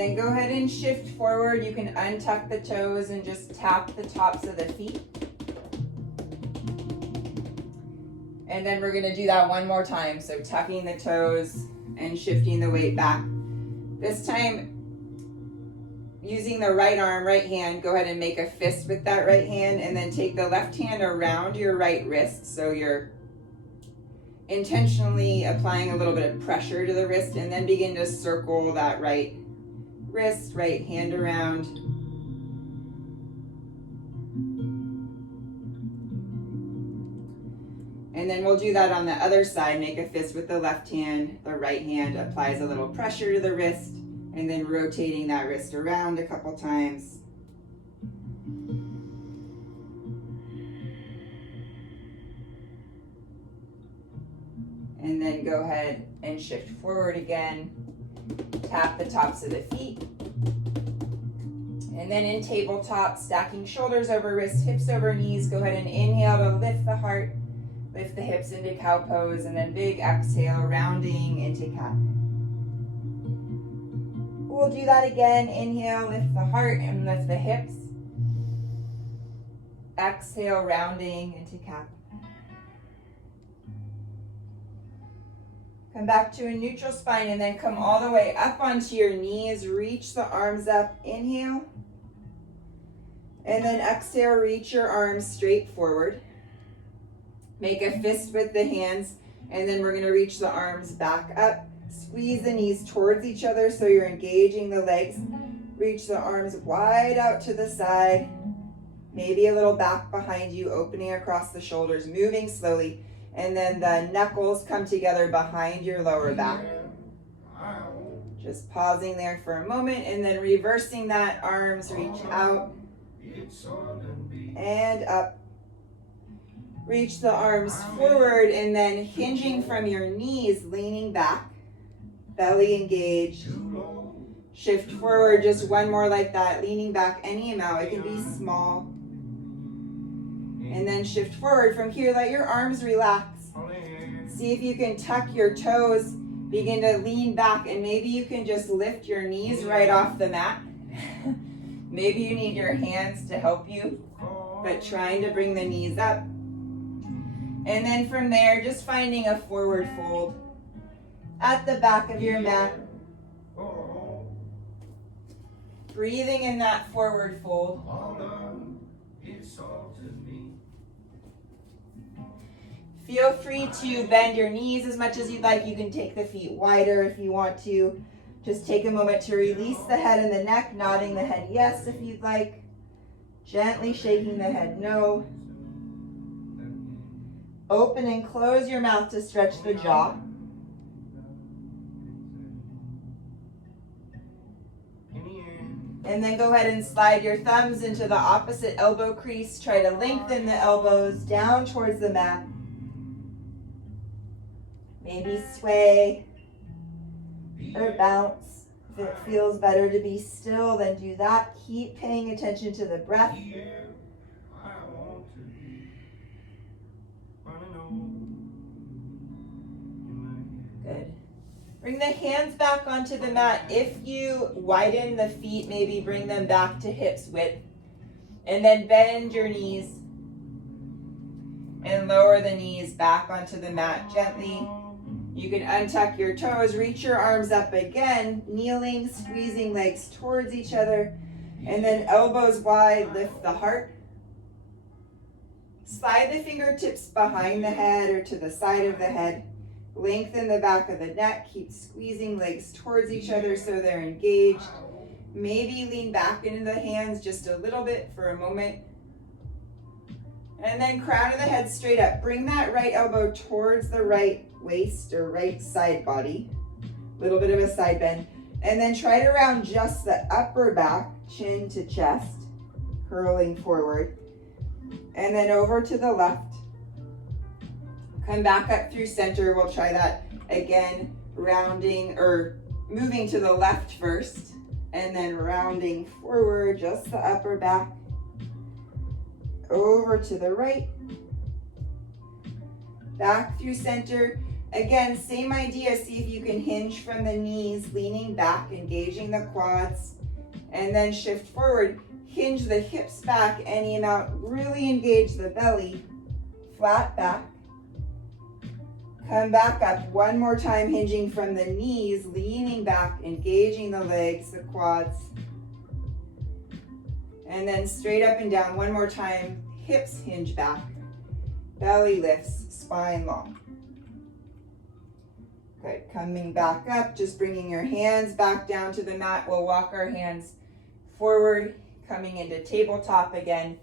And then go ahead and shift forward. You can untuck the toes and just tap the tops of the feet. And then we're gonna do that one more time. So tucking the toes and shifting the weight back. This time, using the right arm, right hand, go ahead and make a fist with that right hand and then take the left hand around your right wrist. So you're intentionally applying a little bit of pressure to the wrist and then begin to circle that right wrist, right hand around. And then we'll do that on the other side. Make a fist with the left hand. The right hand applies a little pressure to the wrist and then rotating that wrist around a couple times. And then go ahead and shift forward again. Tap the tops of the feet. And then in tabletop, stacking shoulders over wrists, hips over knees. Go ahead and inhale to lift the heart. Lift the hips into cow pose, and then big exhale, rounding into cat. We'll do that again. Inhale, lift the heart and lift the hips. Exhale, rounding into cat. Come back to a neutral spine and then come all the way up onto your knees. Reach the arms up. Inhale. And then exhale, reach your arms straight forward. Make a fist with the hands, and then we're gonna reach the arms back up. Squeeze the knees towards each other so you're engaging the legs. Reach the arms wide out to the side. Maybe a little back behind you, opening across the shoulders, moving slowly. And then the knuckles come together behind your lower back. Just pausing there for a moment, and then reversing that, arms reach out and up. Reach the arms forward and then hinging from your knees, leaning back, belly engaged. Shift forward, just one more like that, leaning back any amount. It can be small. And then shift forward. From here, let your arms relax. See if you can tuck your toes, begin to lean back, and maybe you can just lift your knees right off the mat. Maybe you need your hands to help you, but trying to bring the knees up. And then from there, just finding a forward fold at the back of your mat. Breathing in that forward fold. Feel free to bend your knees as much as you'd like. You can take the feet wider if you want to. Just take a moment to release the head and the neck, nodding the head yes if you'd like. Gently shaking the head no. Open and close your mouth to stretch the jaw. And then go ahead and slide your thumbs into the opposite elbow crease. Try to lengthen the elbows down towards the mat. Maybe sway or bounce. If it feels better to be still, then do that. Keep paying attention to the breath. Good. Bring the hands back onto the mat. If you widen the feet, maybe bring them back to hips width. And then bend your knees and lower the knees back onto the mat gently. You can untuck your toes, reach your arms up again, kneeling, squeezing legs towards each other, and then elbows wide, lift the heart. Slide the fingertips behind the head or to the side of the head. Lengthen the back of the neck, keep squeezing legs towards each other so they're engaged. Maybe lean back into the hands just a little bit for a moment. And then crown of the head straight up. Bring that right elbow towards the right waist or right side body. A little bit of a side bend. And then try to round just the upper back, chin to chest, curling forward. And then over to the left. Come back up through center. We'll try that again, rounding or moving to the left first, and then rounding forward, just the upper back. Over to the right. Back through center. Again, same idea. See if you can hinge from the knees, leaning back, engaging the quads, and then shift forward. Hinge the hips back any amount, really engage the belly, flat back. Come back up one more time, hinging from the knees, leaning back, engaging the legs, the quads. And then straight up and down one more time, hips hinge back, belly lifts, spine long. Good, coming back up, just bringing your hands back down to the mat. We'll walk our hands forward, coming into tabletop again.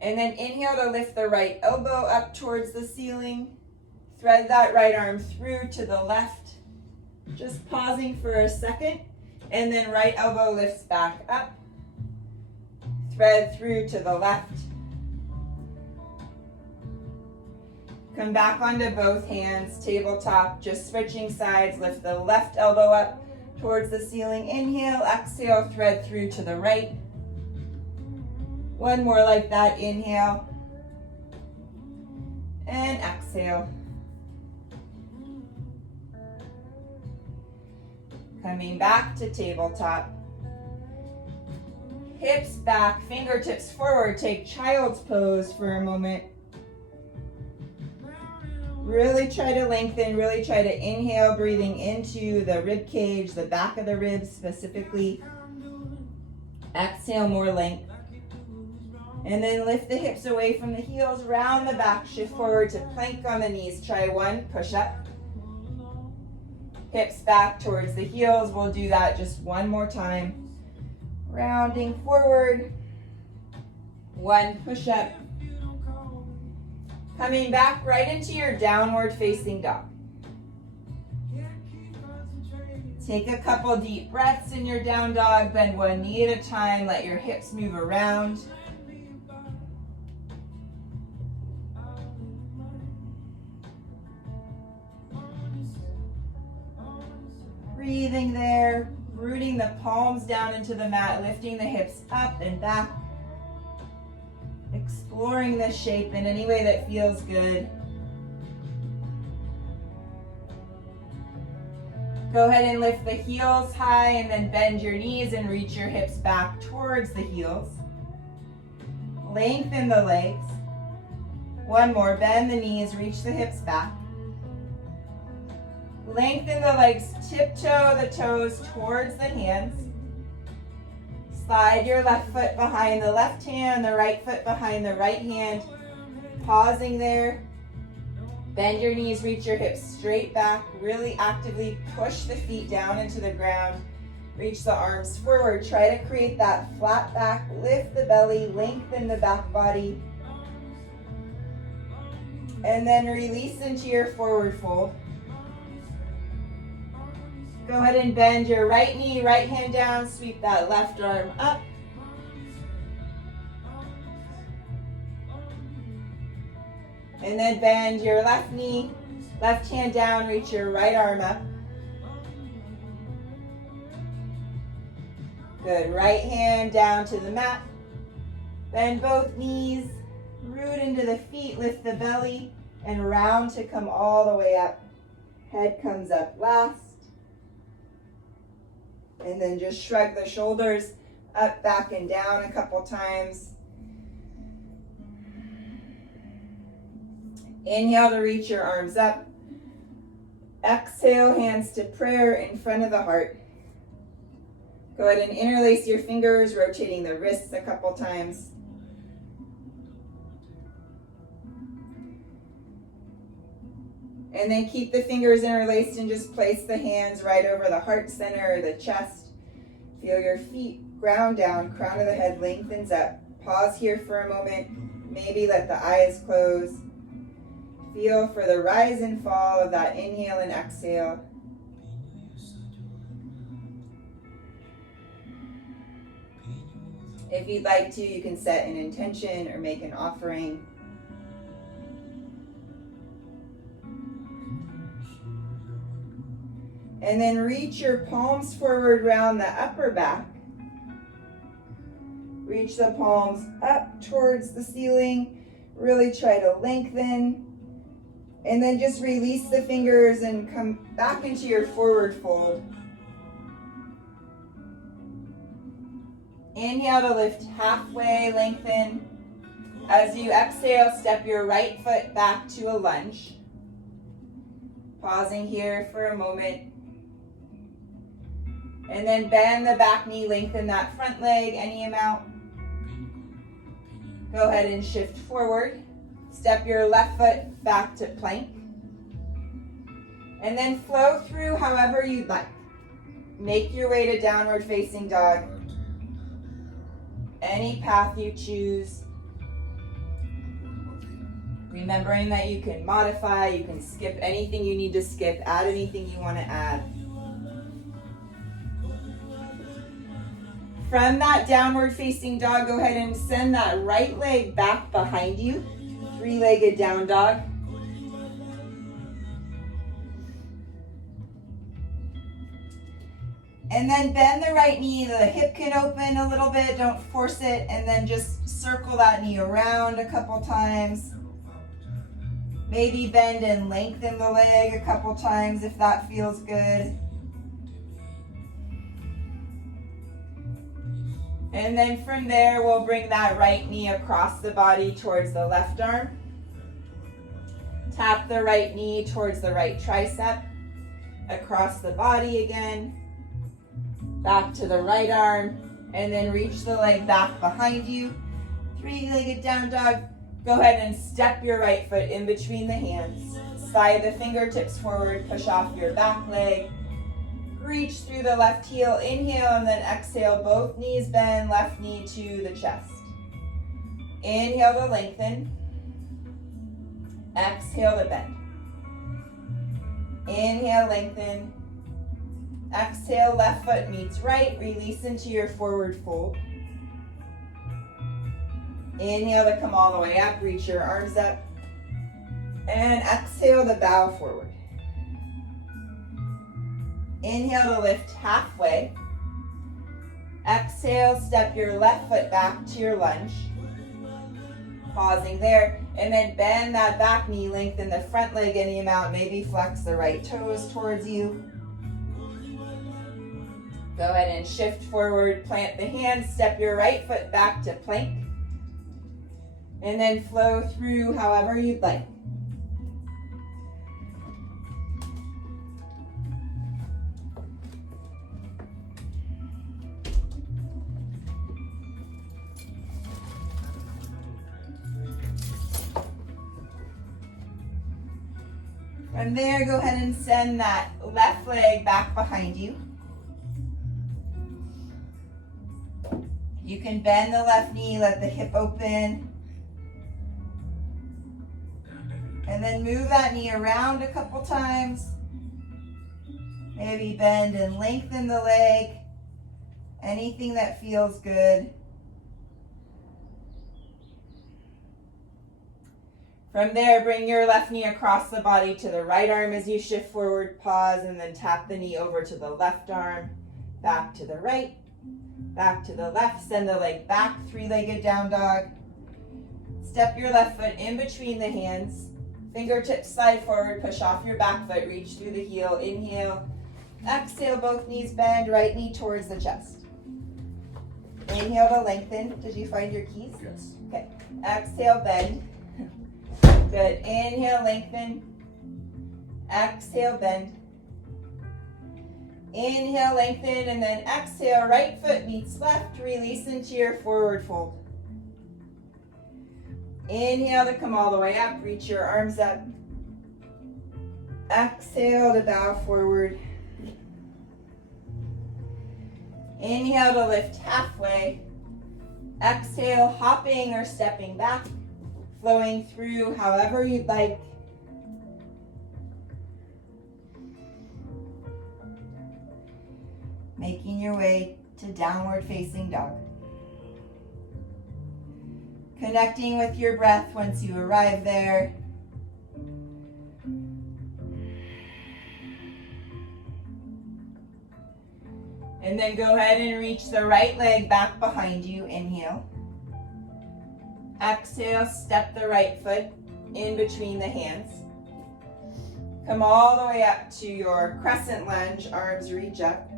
And then inhale to lift the right elbow up towards the ceiling. Thread that right arm through to the left. Just pausing for a second. And then right elbow lifts back up. Thread through to the left. Come back onto both hands, tabletop, just switching sides. Lift the left elbow up towards the ceiling. Inhale, exhale, thread through to the right. One more like that, inhale. And exhale. Coming back to tabletop. Hips back, fingertips forward. Take child's pose for a moment. Really try to lengthen, really try to inhale, breathing into the rib cage, the back of the ribs specifically. Exhale, more length. And then lift the hips away from the heels, round the back, shift forward to plank on the knees. Try one, push up. Hips back towards the heels. We'll do that just one more time. Rounding forward. One push up. Coming back right into your downward facing dog. Take a couple deep breaths in your down dog. Bend one knee at a time. Let your hips move around. Breathing there, rooting the palms down into the mat, lifting the hips up and back. Exploring the shape in any way that feels good. Go ahead and lift the heels high and then bend your knees and reach your hips back towards the heels. Lengthen the legs. One more, bend the knees, reach the hips back. Lengthen the legs, tiptoe the toes towards the hands. Slide your left foot behind the left hand, the right foot behind the right hand. Pausing there. Bend your knees, reach your hips straight back. Really actively push the feet down into the ground. Reach the arms forward. Try to create that flat back. Lift the belly, lengthen the back body. And then release into your forward fold. Go ahead and bend your right knee, right hand down, sweep that left arm up. And then bend your left knee, left hand down, reach your right arm up. Good, right hand down to the mat. Bend both knees, root into the feet, lift the belly, and round to come all the way up. Head comes up last. And then just shrug the shoulders up, back, and down a couple times. Inhale to reach your arms up. Exhale, hands to prayer in front of the heart. Go ahead and interlace your fingers, rotating the wrists a couple times. And then keep the fingers interlaced and just place the hands right over the heart center or the chest. Feel your feet ground down, crown of the head lengthens up. Pause here for a moment. Maybe let the eyes close. Feel for the rise and fall of that inhale and exhale. If you'd like to, you can set an intention or make an offering. And then reach your palms forward round the upper back. Reach the palms up towards the ceiling. Really try to lengthen. And then just release the fingers and come back into your forward fold. Inhale to lift halfway, lengthen. As you exhale, step your right foot back to a lunge. Pausing here for a moment. And then bend the back knee, lengthen that front leg any amount. Go ahead and shift forward. Step your left foot back to plank. And then flow through however you'd like. Make your way to downward facing dog. Any path you choose. Remembering that you can modify, you can skip anything you need to skip, add anything you want to add. From that downward facing dog, go ahead and send that right leg back behind you. Three-legged down dog. And then bend the right knee, the hip can open a little bit, don't force it, and then just circle that knee around a couple times. Maybe bend and lengthen the leg a couple times if that feels good. And then from there, we'll bring that right knee across the body towards the left arm. Tap the right knee towards the right tricep. Across the body again. Back to the right arm. And then reach the leg back behind you. Three-legged down dog. Go ahead and step your right foot in between the hands. Slide the fingertips forward. Push off your back leg. Reach through the left heel, inhale, and then exhale, both knees bend, left knee to the chest. Inhale to lengthen. Exhale to bend. Inhale, lengthen. Exhale, left foot meets right, release into your forward fold. Inhale to come all the way up, reach your arms up. And exhale to bow forward. Inhale to lift halfway. Exhale, step your left foot back to your lunge. Pausing there. And then bend that back knee, lengthen the front leg any amount. Maybe flex the right toes towards you. Go ahead and shift forward, plant the hands, step your right foot back to plank. And then flow through however you'd like. From there, go ahead and send that left leg back behind you. You can bend the left knee, let the hip open. And then move that knee around a couple times. Maybe bend and lengthen the leg. Anything that feels good. From there, bring your left knee across the body to the right arm as you shift forward, pause, and then tap the knee over to the left arm, back to the right, back to the left, send the leg back, three-legged down dog. Step your left foot in between the hands, fingertips slide forward, push off your back foot, reach through the heel, inhale, exhale, both knees bend, right knee towards the chest. Inhale to lengthen. Did you find your keys? Yes. Okay. Exhale, bend. Good. Inhale, lengthen. Exhale, bend. Inhale, lengthen, and then exhale, right foot meets left, release into your forward fold. Inhale to come all the way up, reach your arms up. Exhale to bow forward. Inhale to lift halfway. Exhale, hopping or stepping back. Flowing through however you'd like. Making your way to downward facing dog. Connecting with your breath once you arrive there. And then go ahead and reach the right leg back behind you. Inhale. Exhale, step the right foot in between the hands. Come all the way up to your crescent lunge, arms reach up.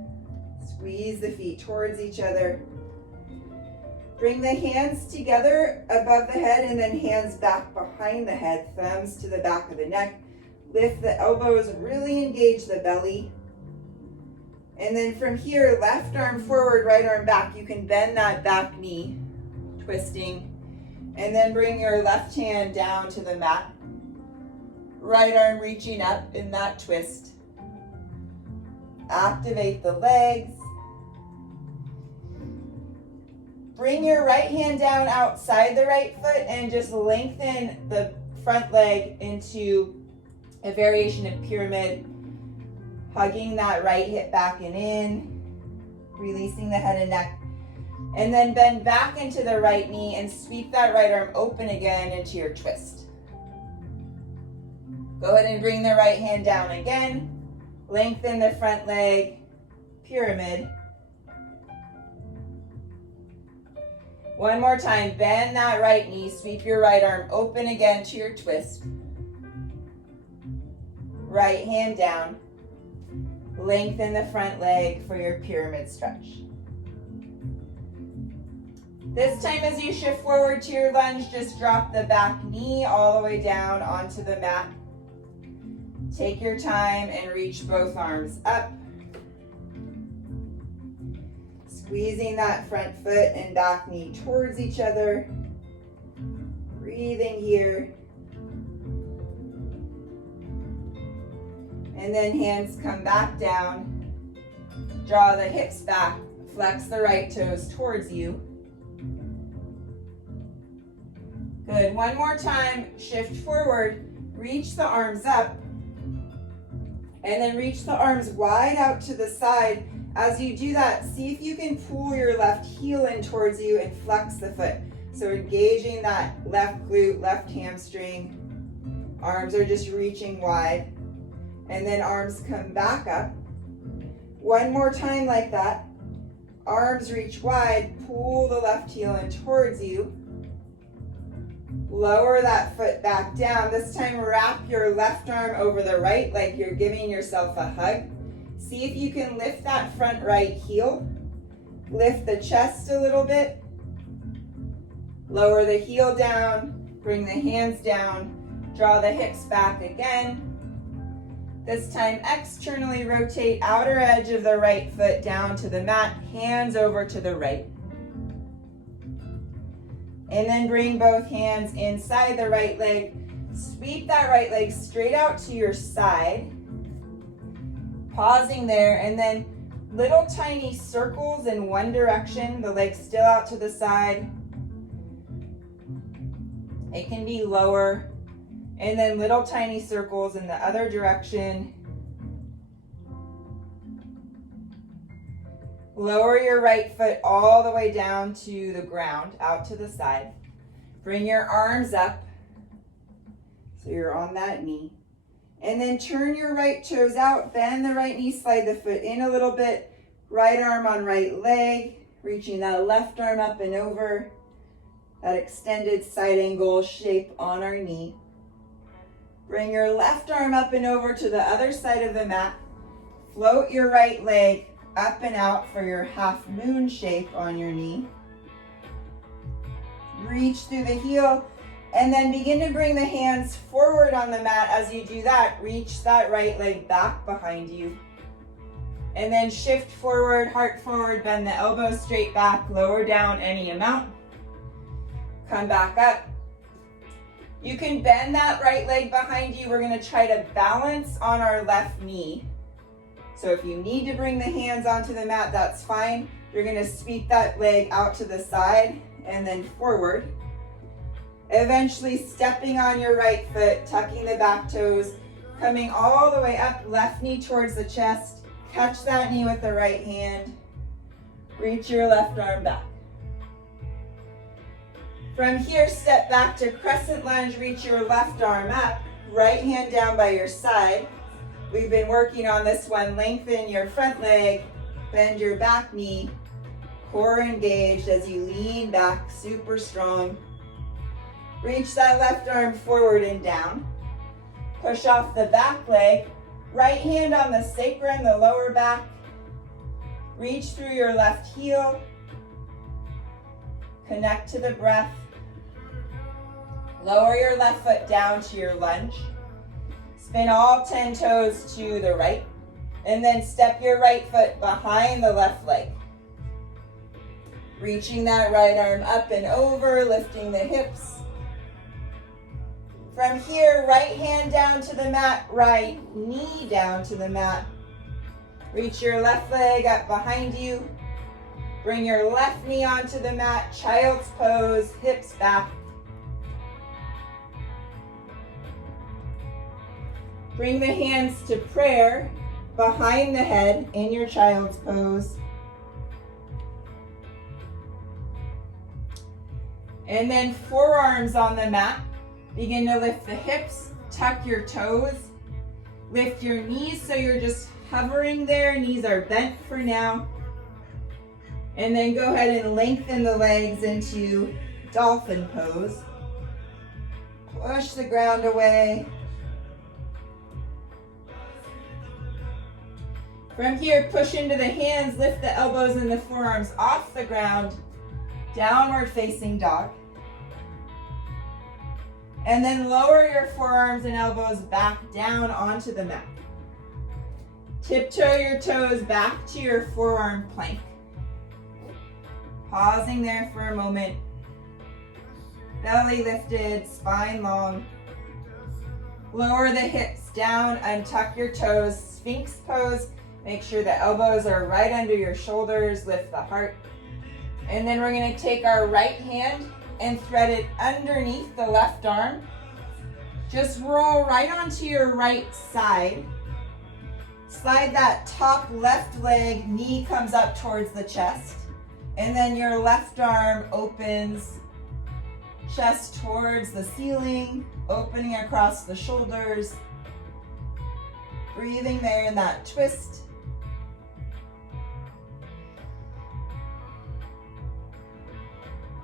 Squeeze the feet towards each other. Bring the hands together above the head and then hands back behind the head, thumbs to the back of the neck. Lift the elbows, really engage the belly. And then from here, left arm forward, right arm back. You can bend that back knee, twisting. And then bring your left hand down to the mat. Right arm reaching up in that twist. Activate the legs. Bring your right hand down outside the right foot and just lengthen the front leg into a variation of pyramid, hugging that right hip back and in, releasing the head and neck. And then bend back into the right knee and sweep that right arm open again into your twist. Go ahead and bring the right hand down again. Lengthen the front leg, pyramid. One more time, bend that right knee, sweep your right arm open again to your twist. Right hand down. Lengthen the front leg for your pyramid stretch. This time as you shift forward to your lunge, just drop the back knee all the way down onto the mat. Take your time and reach both arms up. Squeezing that front foot and back knee towards each other. Breathing here. And then hands come back down. Draw the hips back. Flex the right toes towards you. Good. One more time. Shift forward. Reach the arms up. And then reach the arms wide out to the side. As you do that, see if you can pull your left heel in towards you and flex the foot. So engaging that left glute, left hamstring. Arms are just reaching wide. And then arms come back up. One more time like that. Arms reach wide, pull the left heel in towards you. Lower that foot back down. This time wrap your left arm over the right like you're giving yourself a hug. See if you can lift that front right heel. Lift the chest a little bit. Lower the heel down. Bring the hands down. Draw the hips back again. This time externally rotate outer edge of the right foot down to the mat. Hands over to the right. And then bring both hands inside the right leg. Sweep that right leg straight out to your side. Pausing there, and then little tiny circles in one direction. The leg still out to the side. It can be lower. And then little tiny circles in the other direction. Lower your right foot all the way down to the ground, out to the side. Bring your arms up so you're on that knee. And then turn your right toes out, bend the right knee, slide the foot in a little bit. Right arm on right leg, reaching that left arm up and over. That extended side angle shape on our knee. Bring your left arm up and over to the other side of the mat. Float your right leg up and out for your half moon shape on your knee. Reach through the heel and then begin to bring the hands forward on the mat. As you do that, reach that right leg back behind you. And then shift forward, heart forward, bend the elbows straight back, lower down any amount. Come back up. You can bend that right leg behind you. We're gonna try to balance on our left knee. So if you need to bring the hands onto the mat, that's fine. You're gonna sweep that leg out to the side and then forward. Eventually stepping on your right foot, tucking the back toes, coming all the way up, left knee towards the chest. Catch that knee with the right hand. Reach your left arm back. From here, step back to crescent lunge, reach your left arm up, right hand down by your side. We've been working on this one. Lengthen your front leg, bend your back knee, core engaged as you lean back, super strong. Reach that left arm forward and down. Push off the back leg. Right hand on the sacrum, the lower back. Reach through your left heel. Connect to the breath. Lower your left foot down to your lunge. Spin all 10 toes to the right. And then step your right foot behind the left leg. Reaching that right arm up and over, lifting the hips. From here, right hand down to the mat, right knee down to the mat. Reach your left leg up behind you. Bring your left knee onto the mat, child's pose, hips back. Bring the hands to prayer behind the head in your child's pose. And then forearms on the mat. Begin to lift the hips, tuck your toes, lift your knees so you're just hovering there. Knees are bent for now. And then go ahead and lengthen the legs into dolphin pose. Push the ground away. From here, push into the hands, lift the elbows and the forearms off the ground, downward facing dog. And then lower your forearms and elbows back down onto the mat. Tiptoe your toes back to your forearm plank. Pausing there for a moment. Belly lifted, spine long. Lower the hips down, untuck your toes, Sphinx pose. Make sure the elbows are right under your shoulders, lift the heart. And then we're gonna take our right hand and thread it underneath the left arm. Just roll right onto your right side. Slide that top left leg, knee comes up towards the chest. And then your left arm opens, chest towards the ceiling, opening across the shoulders. Breathing there in that twist.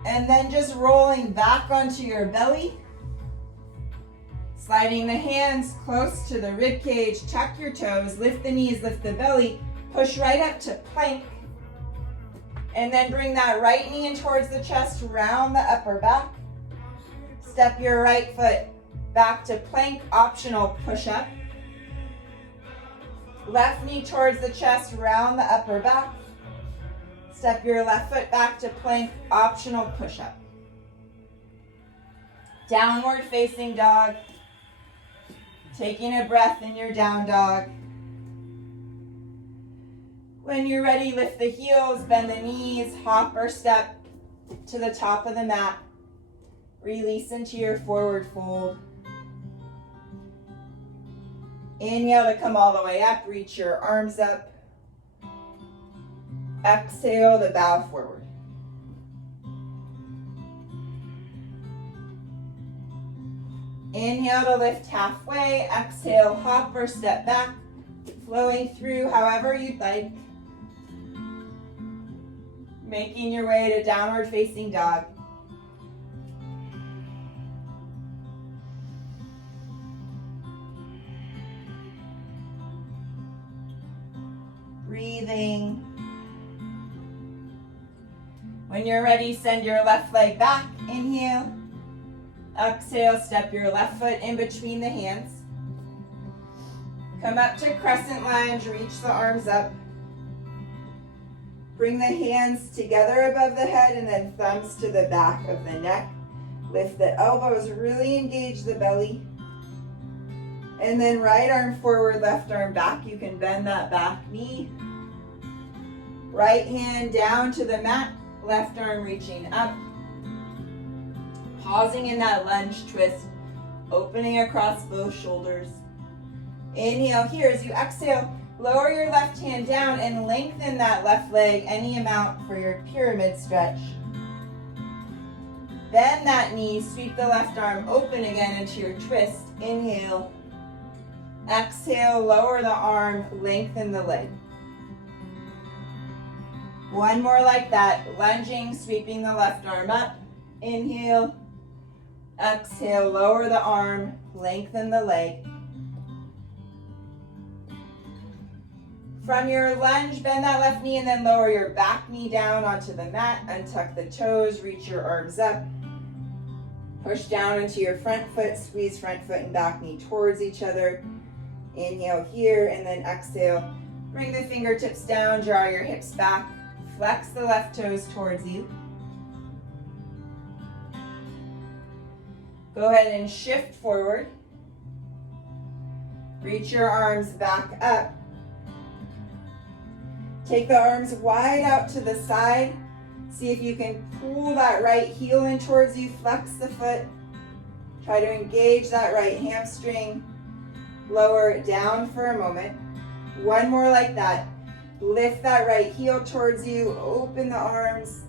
And then just rolling back onto your belly. Sliding the hands close to the rib cage, tuck your toes, lift the knees, lift the belly, push right up to plank. And then bring that right knee in towards the chest, round the upper back. Step your right foot back to plank, optional push-up. Left knee towards the chest, round the upper back. Step your left foot back to plank, optional push-up. Downward facing dog. Taking a breath in your down dog. When you're ready, lift the heels, bend the knees, hop or step to the top of the mat. Release into your forward fold. Inhale to come all the way up, reach your arms up. Exhale to bow forward. Inhale to lift halfway, exhale, hop or step back, flowing through however you'd like. Making your way to downward facing dog. Breathing. When you're ready, send your left leg back. Inhale. Exhale, step your left foot in between the hands. Come up to crescent lunge, reach the arms up. Bring the hands together above the head and then thumbs to the back of the neck. Lift the elbows, really engage the belly. And then right arm forward, left arm back. You can bend that back knee. Right hand down to the mat, left arm reaching up. Pausing in that lunge twist, opening across both shoulders. Inhale here as you exhale, lower your left hand down and lengthen that left leg any amount for your pyramid stretch. Bend that knee, sweep the left arm open again into your twist. Inhale. Exhale, lower the arm, lengthen the leg. One more like that, lunging, sweeping the left arm up. Inhale. Exhale, lower the arm, lengthen the leg. From your lunge, bend that left knee and then lower your back knee down onto the mat. Untuck the toes, reach your arms up. Push down into your front foot, squeeze front foot and back knee towards each other. Inhale here and then exhale. Bring the fingertips down, draw your hips back. Flex the left toes towards you. Go ahead and shift forward. Reach your arms back up. Take the arms wide out to the side. See if you can pull that right heel in towards you. Flex the foot. Try to engage that right hamstring. Lower it down for a moment. One more like that. Lift that right heel towards you. Open the arms.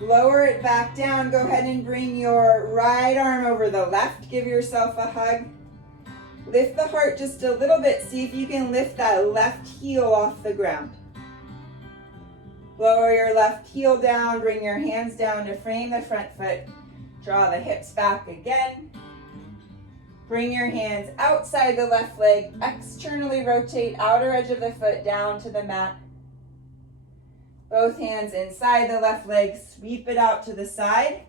Lower it back down. Go ahead and bring your right arm over the left. Give yourself a hug. Lift the heart just a little bit. See if you can lift that left heel off the ground. Lower your left heel down. Bring your hands down to frame the front foot. Draw the hips back again. Bring your hands outside the left leg. Externally rotate outer edge of the foot down to the mat. Both hands inside the left leg. Sweep it out to the side.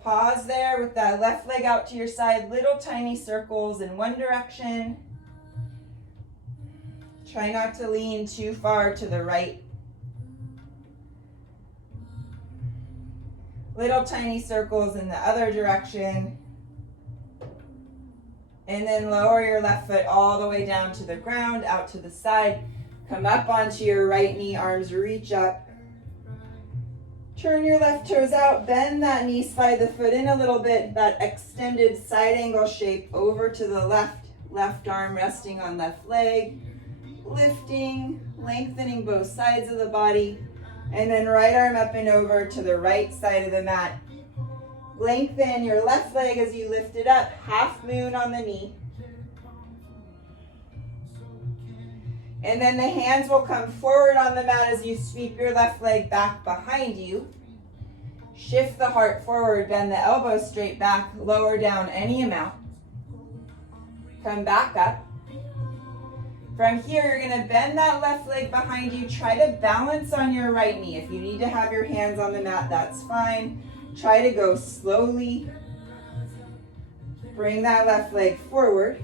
Pause there with that left leg out to your side. Little tiny circles in one direction. Try not to lean too far to the right. Little tiny circles in the other direction. And then lower your left foot all the way down to the ground, out to the side. Come up onto your right knee, arms reach up. Turn your left toes out, bend that knee, slide the foot in a little bit, that extended side angle shape over to the left. Left arm resting on left leg, lifting, lengthening both sides of the body, and then right arm up and over to the right side of the mat. Lengthen your left leg as you lift it up, half moon on the knee. And then the hands will come forward on the mat as you sweep your left leg back behind you. Shift the heart forward, bend the elbows straight back, lower down any amount. Come back up. From here, you're gonna bend that left leg behind you. Try to balance on your right knee. If you need to have your hands on the mat, that's fine. Try to go slowly. Bring that left leg forward.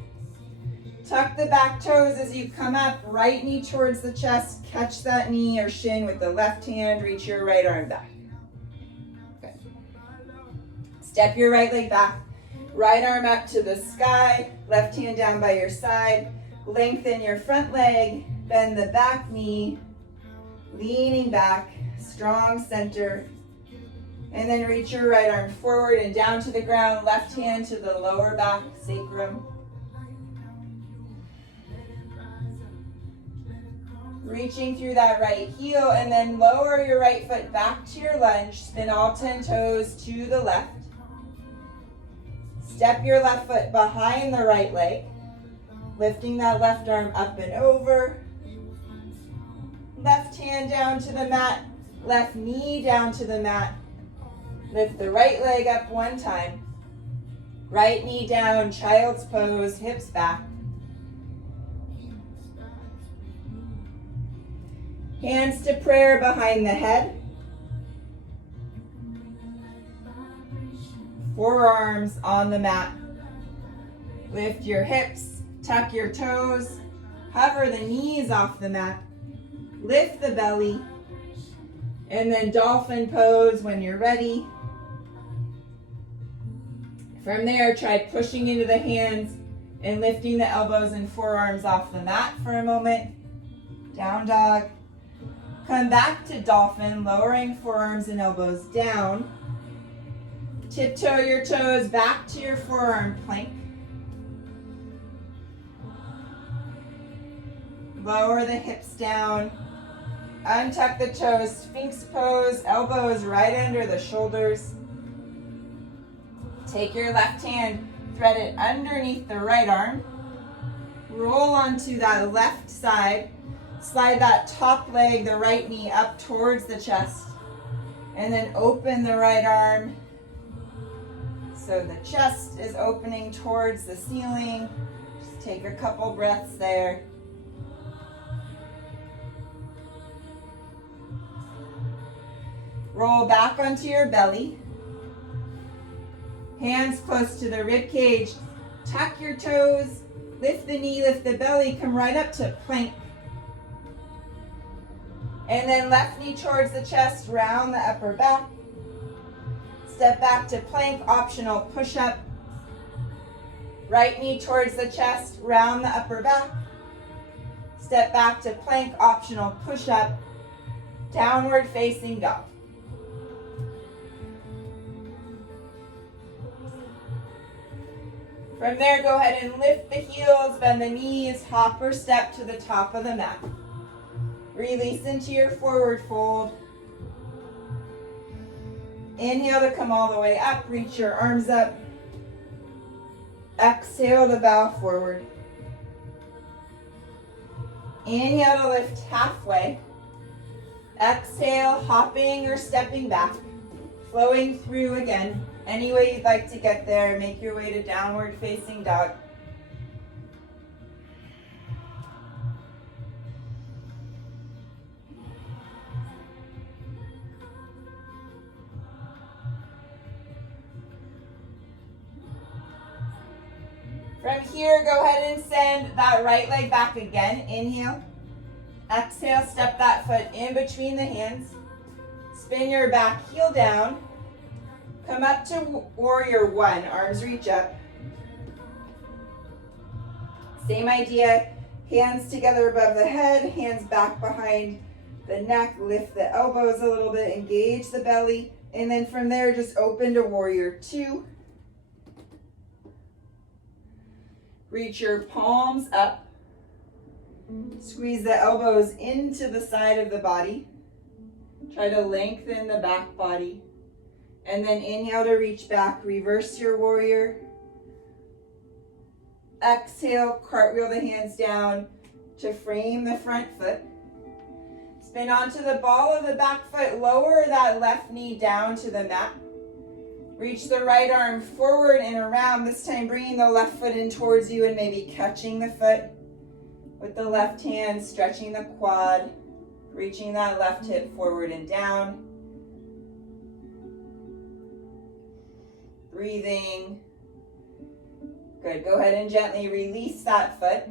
Tuck the back toes as you come up, right knee towards the chest. Catch that knee or shin with the left hand. Reach your right arm back. Good. Step your right leg back. Right arm up to the sky. Left hand down by your side. Lengthen your front leg. Bend the back knee. Leaning back. Strong center. And then reach your right arm forward and down to the ground. Left hand to the lower back, sacrum. Reaching through that right heel and then lower your right foot back to your lunge. Spin all 10 toes to the left. Step your left foot behind the right leg. Lifting that left arm up and over. Left hand down to the mat. Left knee down to the mat. Lift the right leg up one time. Right knee down, child's pose, hips back. Hands to prayer behind the head. Forearms on the mat. Lift your hips, tuck your toes, hover the knees off the mat. Lift the belly, and then dolphin pose when you're ready. From there, try pushing into the hands and lifting the elbows and forearms off the mat for a moment. Down dog. Come back to dolphin, lowering forearms and elbows down. Tiptoe your toes back to your forearm plank. Lower the hips down. Untuck the toes, Sphinx pose, elbows right under the shoulders. Take your left hand, thread it underneath the right arm. Roll onto that left side. Slide that top leg, the right knee, up towards the chest. And then open the right arm. So the chest is opening towards the ceiling. Just take a couple breaths there. Roll back onto your belly. Hands close to the rib cage. Tuck your toes. Lift the knee, lift the belly. Come right up to plank. And then left knee towards the chest, round the upper back. Step back to plank, optional push-up. Right knee towards the chest, round the upper back. Step back to plank, optional push-up. Downward facing dog. From there, go ahead and lift the heels, bend the knees, hop or step to the top of the mat. Release into your forward fold. Inhale to come all the way up, reach your arms up. Exhale to bow forward. Inhale to lift halfway. Exhale, hopping or stepping back. Flowing through again. Any way you'd like to get there, make your way to downward facing dog. From here, go ahead and send that right leg back again. Inhale. Exhale, step that foot in between the hands. Spin your back heel down. Come up to warrior one, arms reach up. Same idea, hands together above the head, hands back behind the neck, lift the elbows a little bit, engage the belly, and then from there just open to warrior two. Reach your palms up. Squeeze the elbows into the side of the body. Try to lengthen the back body. And then inhale to reach back. Reverse your warrior. Exhale, cartwheel the hands down to frame the front foot. Spin onto the ball of the back foot. Lower that left knee down to the mat. Reach the right arm forward and around, this time bringing the left foot in towards you and maybe catching the foot with the left hand, stretching the quad, reaching that left hip forward and down. Breathing. Good, go ahead and gently release that foot.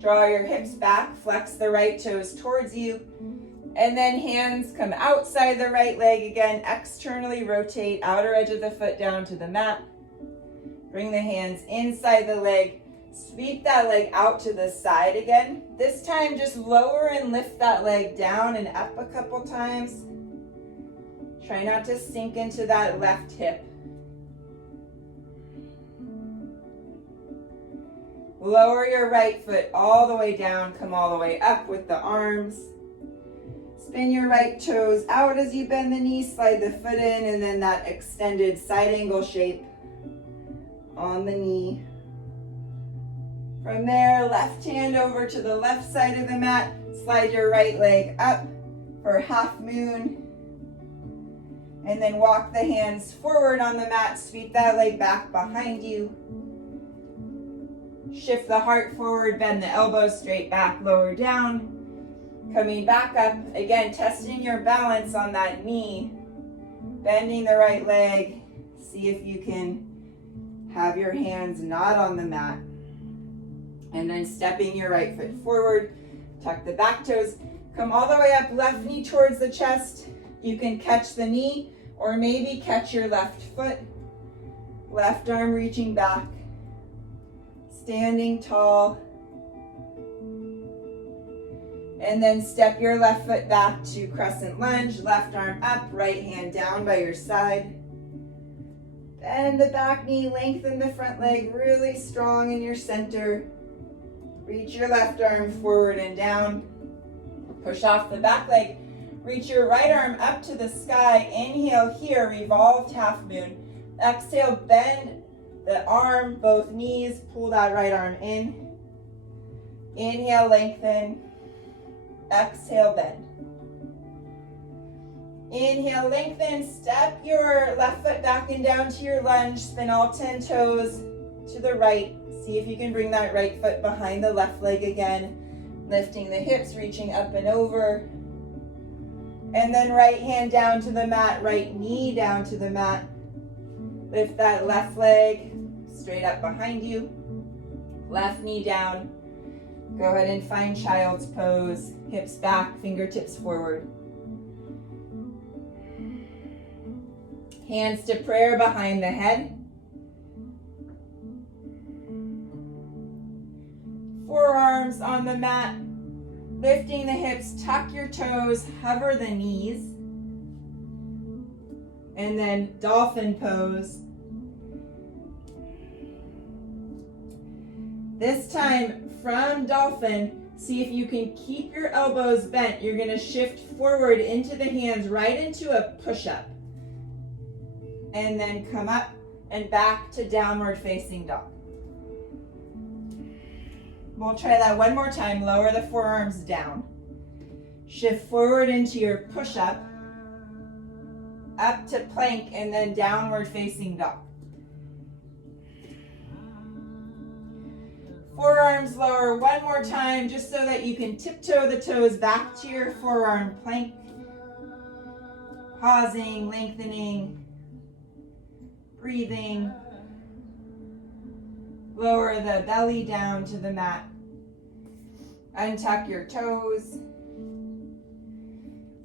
Draw your hips back, flex the right toes towards you. And then hands come outside the right leg again, externally rotate outer edge of the foot down to the mat. Bring the hands inside the leg, sweep that leg out to the side again. This time just lower and lift that leg down and up a couple times. Try not to sink into that left hip. Lower your right foot all the way down, come all the way up with the arms. Spin your right toes out as you bend the knees, slide the foot in, and then that extended side angle shape on the knee. From there, left hand over to the left side of the mat, slide your right leg up for half moon, and then walk the hands forward on the mat, sweep that leg back behind you. Shift the heart forward, bend the elbows straight back, lower down. Coming back up, again, testing your balance on that knee. Bending the right leg. See if you can have your hands not on the mat. And then stepping your right foot forward. Tuck the back toes. Come all the way up, left knee towards the chest. You can catch the knee or maybe catch your left foot. Left arm reaching back. Standing tall. And then step your left foot back to crescent lunge, left arm up, right hand down by your side. Bend the back knee, lengthen the front leg really strong in your center. Reach your left arm forward and down. Push off the back leg. Reach your right arm up to the sky. Inhale here, revolved half moon. Exhale, bend the arm, both knees, pull that right arm in. Inhale, lengthen. Exhale, bend. Inhale, lengthen. Step your left foot back and down to your lunge. Spin all 10 toes to the right. See if you can bring that right foot behind the left leg again. Lifting the hips, reaching up and over. And then right hand down to the mat, right knee down to the mat. Lift that left leg straight up behind you. Left knee down. Go ahead and find child's pose. Hips back, fingertips forward. Hands to prayer behind the head. Forearms on the mat. Lifting the hips, tuck your toes, hover the knees. And then dolphin pose. This time from dolphin, see if you can keep your elbows bent. You're going to shift forward into the hands, right into a push-up. And then come up and back to downward facing dog. We'll try that one more time. Lower the forearms down. Shift forward into your push-up, up to plank, and then downward facing dog. Forearms lower one more time, just so that you can tiptoe the toes back to your forearm plank. Pausing, lengthening, breathing. Lower the belly down to the mat. Untuck your toes.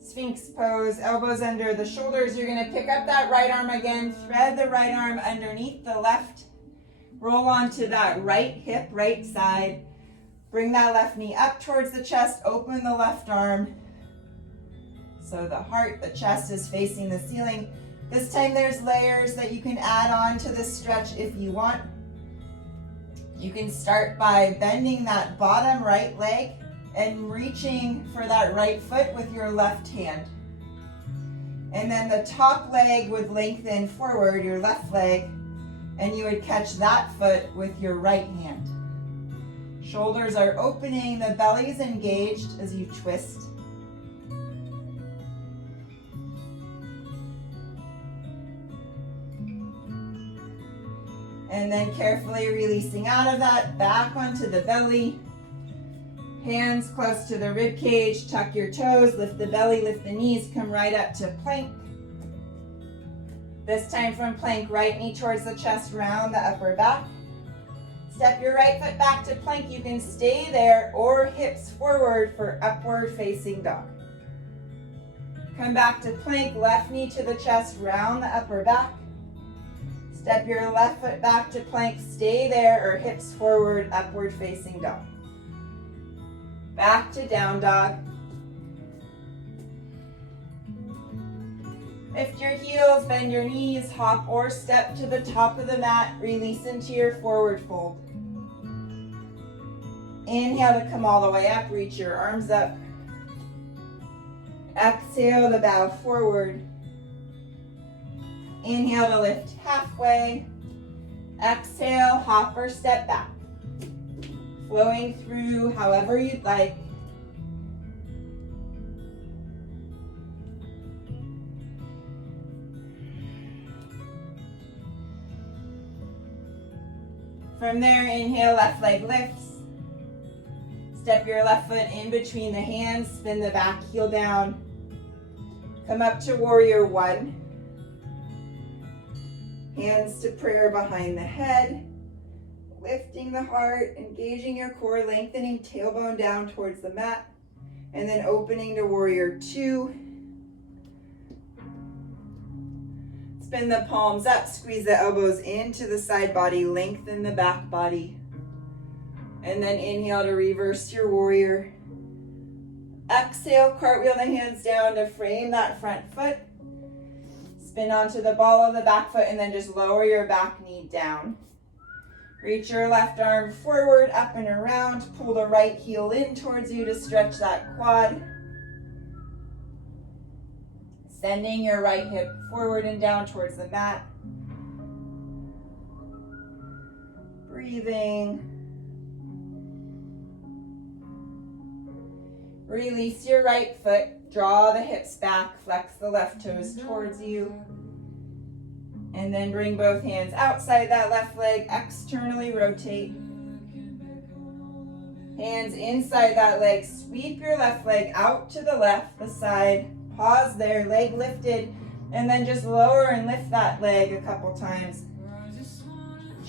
Sphinx pose, elbows under the shoulders. You're going to pick up that right arm again. Thread the right arm underneath the left. Roll onto that right hip, right side. Bring that left knee up towards the chest. Open the left arm. So the heart, the chest is facing the ceiling. This time there's layers that you can add on to this stretch if you want. You can start by bending that bottom right leg and reaching for that right foot with your left hand. And then the top leg would lengthen forward, your left leg, and you would catch that foot with your right hand. Shoulders are opening, the belly's engaged as you twist. And then carefully releasing out of that, back onto the belly. Hands close to the rib cage, tuck your toes, lift the belly, lift the knees, come right up to plank. This time from plank, right knee towards the chest, round the upper back. Step your right foot back to plank. You can stay there or hips forward for upward facing dog. Come back to plank, left knee to the chest, round the upper back. Step your left foot back to plank, stay there or hips forward, upward facing dog. Back to down dog. Lift your heels, bend your knees, hop or step to the top of the mat, release into your forward fold. Inhale to come all the way up, reach your arms up. Exhale to bow forward. Inhale to lift halfway. Exhale, hop or step back. Flowing through however you'd like. From there, inhale, left leg lifts. Step your left foot in between the hands, spin the back heel down. Come up to warrior one. Hands to prayer behind the head. Lifting the heart, engaging your core, lengthening tailbone down towards the mat. And then opening to warrior two. Spin the palms up, squeeze the elbows into the side body, lengthen the back body. And then inhale to reverse your warrior. Exhale, cartwheel the hands down to frame that front foot. Spin onto the ball of the back foot and then just lower your back knee down. Reach your left arm forward, up and around. Pull the right heel in towards you to stretch that quad. Sending your right hip forward and down towards the mat. Breathing. Release your right foot. Draw the hips back. Flex the left toes towards you. And then bring both hands outside that left leg. Externally rotate. Hands inside that leg. Sweep your left leg out to the left, the side. Pause there, leg lifted, and then just lower and lift that leg a couple times.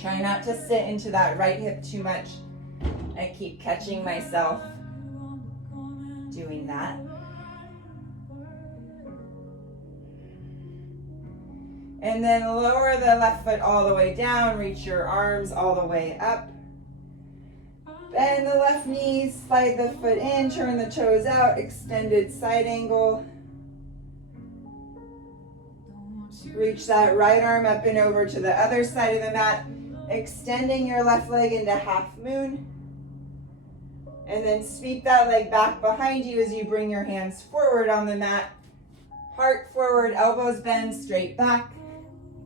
Try not to sit into that right hip too much. I keep catching myself doing that. And then lower the left foot all the way down, reach your arms all the way up. Bend the left knee, slide the foot in, turn the toes out, extended side angle. Reach that right arm up and over to the other side of the mat, extending your left leg into half moon. And then sweep that leg back behind you as you bring your hands forward on the mat. Heart forward, elbows bend, straight back.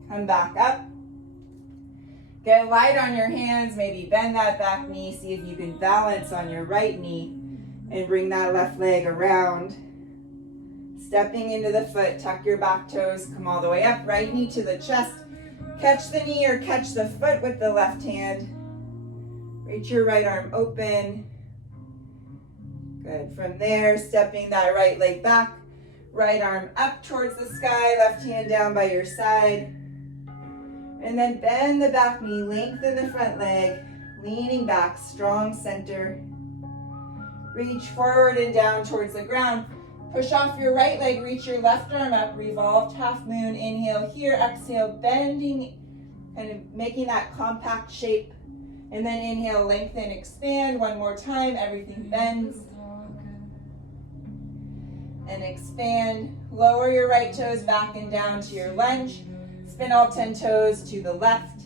Come back up. Get light on your hands, maybe bend that back knee. See if you can balance on your right knee and bring that left leg around. Stepping into the foot, tuck your back toes, come all the way up, right knee to the chest. Catch the knee or catch the foot with the left hand. Reach your right arm open. Good. From there, stepping that right leg back, right arm up towards the sky, left hand down by your side. And then bend the back knee, lengthen the front leg, leaning back, strong center. Reach forward and down towards the ground. Push off your right leg, reach your left arm up, revolved half moon. Inhale here, exhale, bending, kind of making that compact shape. And then inhale, lengthen, expand. One more time, everything bends. And expand. Lower your right toes back and down to your lunge. Spin all 10 toes to the left.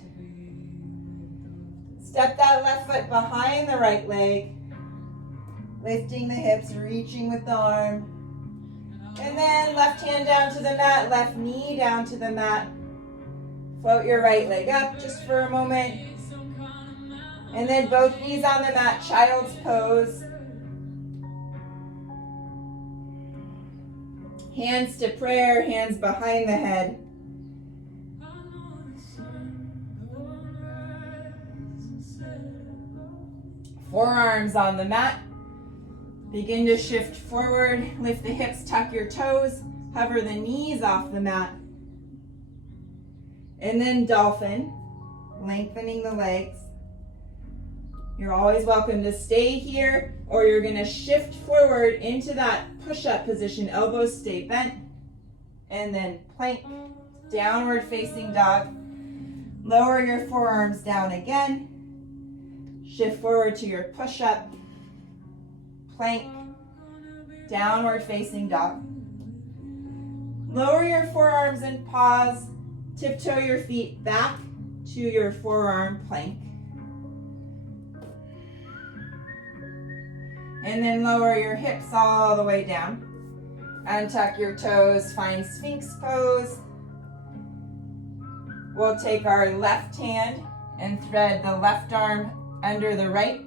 Step that left foot behind the right leg. Lifting the hips, reaching with the arm. And then left hand down to the mat, left knee down to the mat. Float your right leg up just for a moment. And then both knees on the mat, child's pose. Hands to prayer, hands behind the head. Forearms on the mat. Begin to shift forward, lift the hips, tuck your toes, hover the knees off the mat. And then dolphin, lengthening the legs. You're always welcome to stay here, or you're gonna shift forward into that push-up position, elbows stay bent. And then plank, downward facing dog. Lower your forearms down again. Shift forward to your push-up. Plank, downward facing dog. Lower your forearms and pause. Tiptoe your feet back to your forearm plank. And then lower your hips all the way down. Untuck your toes, find Sphinx pose. We'll take our left hand and thread the left arm under the right.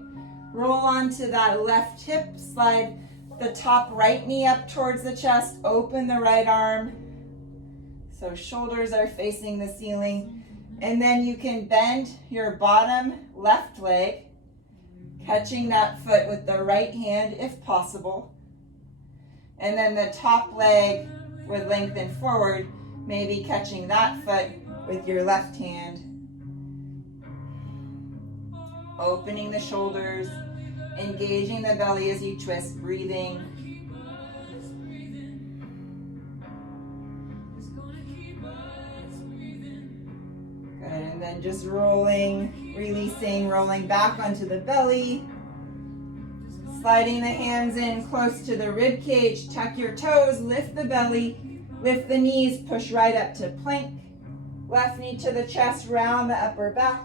Roll onto that left hip, slide the top right knee up towards the chest, open the right arm. So shoulders are facing the ceiling. And then you can bend your bottom left leg, catching that foot with the right hand if possible. And then the top leg would lengthen forward, maybe catching that foot with your left hand. Opening the shoulders, engaging the belly as you twist, breathing. Good, and then just rolling, releasing, rolling back onto the belly. Sliding the hands in close to the rib cage, tuck your toes, lift the belly, lift the knees, push right up to plank. Left knee to the chest, round the upper back.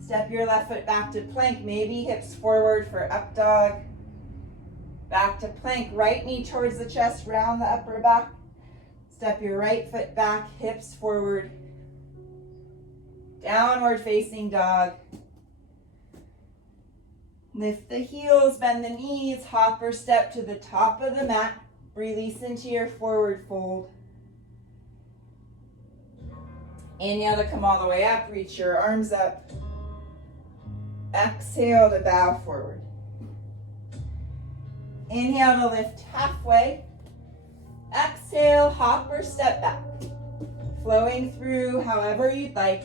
Step your left foot back to plank, maybe hips forward for up dog. Back to plank, right knee towards the chest, round the upper back. Step your right foot back, hips forward. Downward facing dog. Lift the heels, bend the knees, hop or step to the top of the mat. Release into your forward fold. Inhale to come all the way up, reach your arms up. Exhale to bow forward. Inhale to lift halfway. Exhale, hop or step back. Flowing through however you'd like.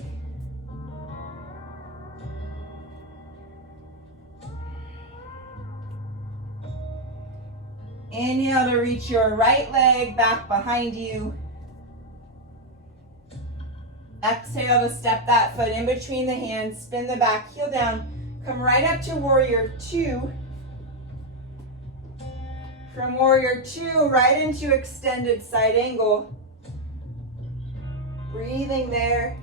Inhale to reach your right leg back behind you. Exhale to step that foot in between the hands, spin the back heel down, come right up to warrior two. From warrior two, right into extended side angle. Breathing there.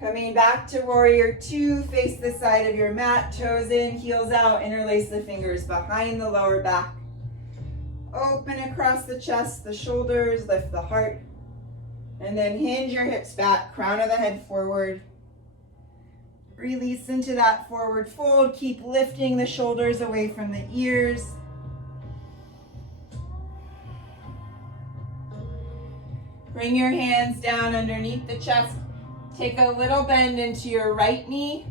Coming back to warrior two, face the side of your mat, toes in, heels out, interlace the fingers behind the lower back. Open across the chest, the shoulders, lift the heart. And then hinge your hips back, crown of the head forward. Release into that forward fold. Keep lifting the shoulders away from the ears. Bring your hands down underneath the chest. Take a little bend into your right knee,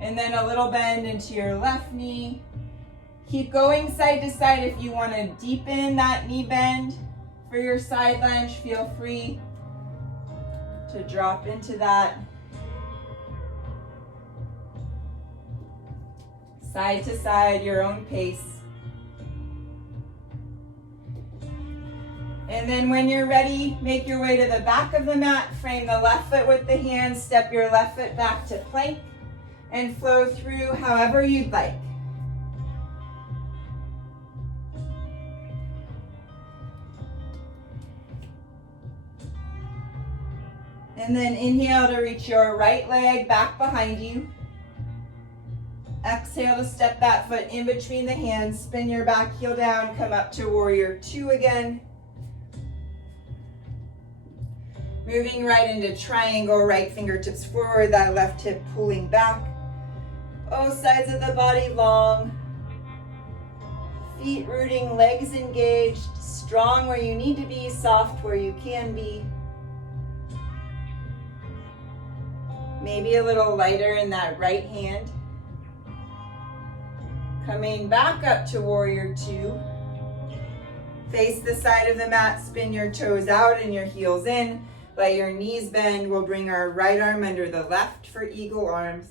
and then a little bend into your left knee. Keep going side to side. If you want to deepen that knee bend for your side lunge, feel free to drop into that. Side to side, your own pace. And then when you're ready, make your way to the back of the mat, frame the left foot with the hands, step your left foot back to plank, and flow through however you'd like. And then inhale to reach your right leg back behind you. Exhale to step that foot in between the hands, spin your back heel down, come up to warrior two again. Moving right into triangle, right fingertips forward, that left hip pulling back. Both sides of the body long. Feet rooting, legs engaged, strong where you need to be, soft where you can be. Maybe a little lighter in that right hand. Coming back up to warrior two. Face the side of the mat, spin your toes out and your heels in. Let your knees bend. We'll bring our right arm under the left for eagle arms.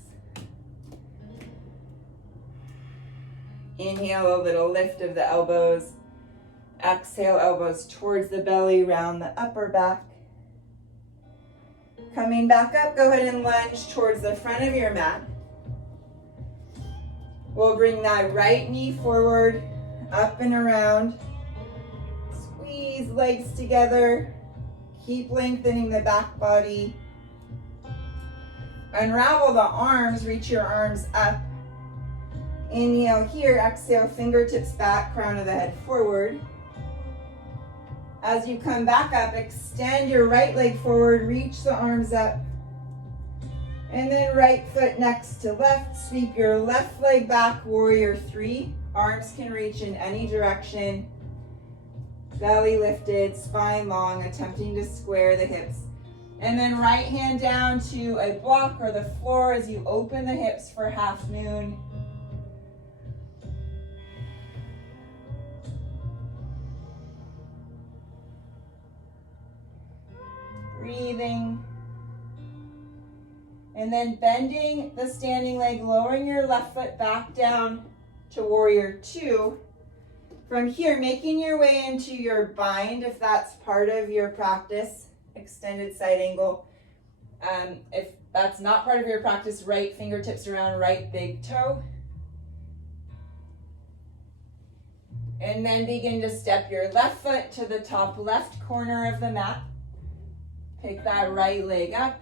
Inhale, a little lift of the elbows. Exhale, elbows towards the belly, round the upper back. Coming back up, go ahead and lunge towards the front of your mat. We'll bring that right knee forward, up and around. Squeeze legs together. Keep lengthening the back body. Unravel the arms, reach your arms up. Inhale here, exhale, fingertips back, crown of the head forward. As you come back up, extend your right leg forward, reach the arms up. And then right foot next to left, sweep your left leg back, warrior three. Arms can reach in any direction. Belly lifted, spine long, attempting to square the hips. And then right hand down to a block or the floor as you open the hips for half moon. Breathing. And then bending the standing leg, lowering your left foot back down to warrior two. From here, making your way into your bind, if that's part of your practice, extended side angle. If that's not part of your practice, right fingertips around right big toe. And then begin to step your left foot to the top left corner of the mat. Pick that right leg up.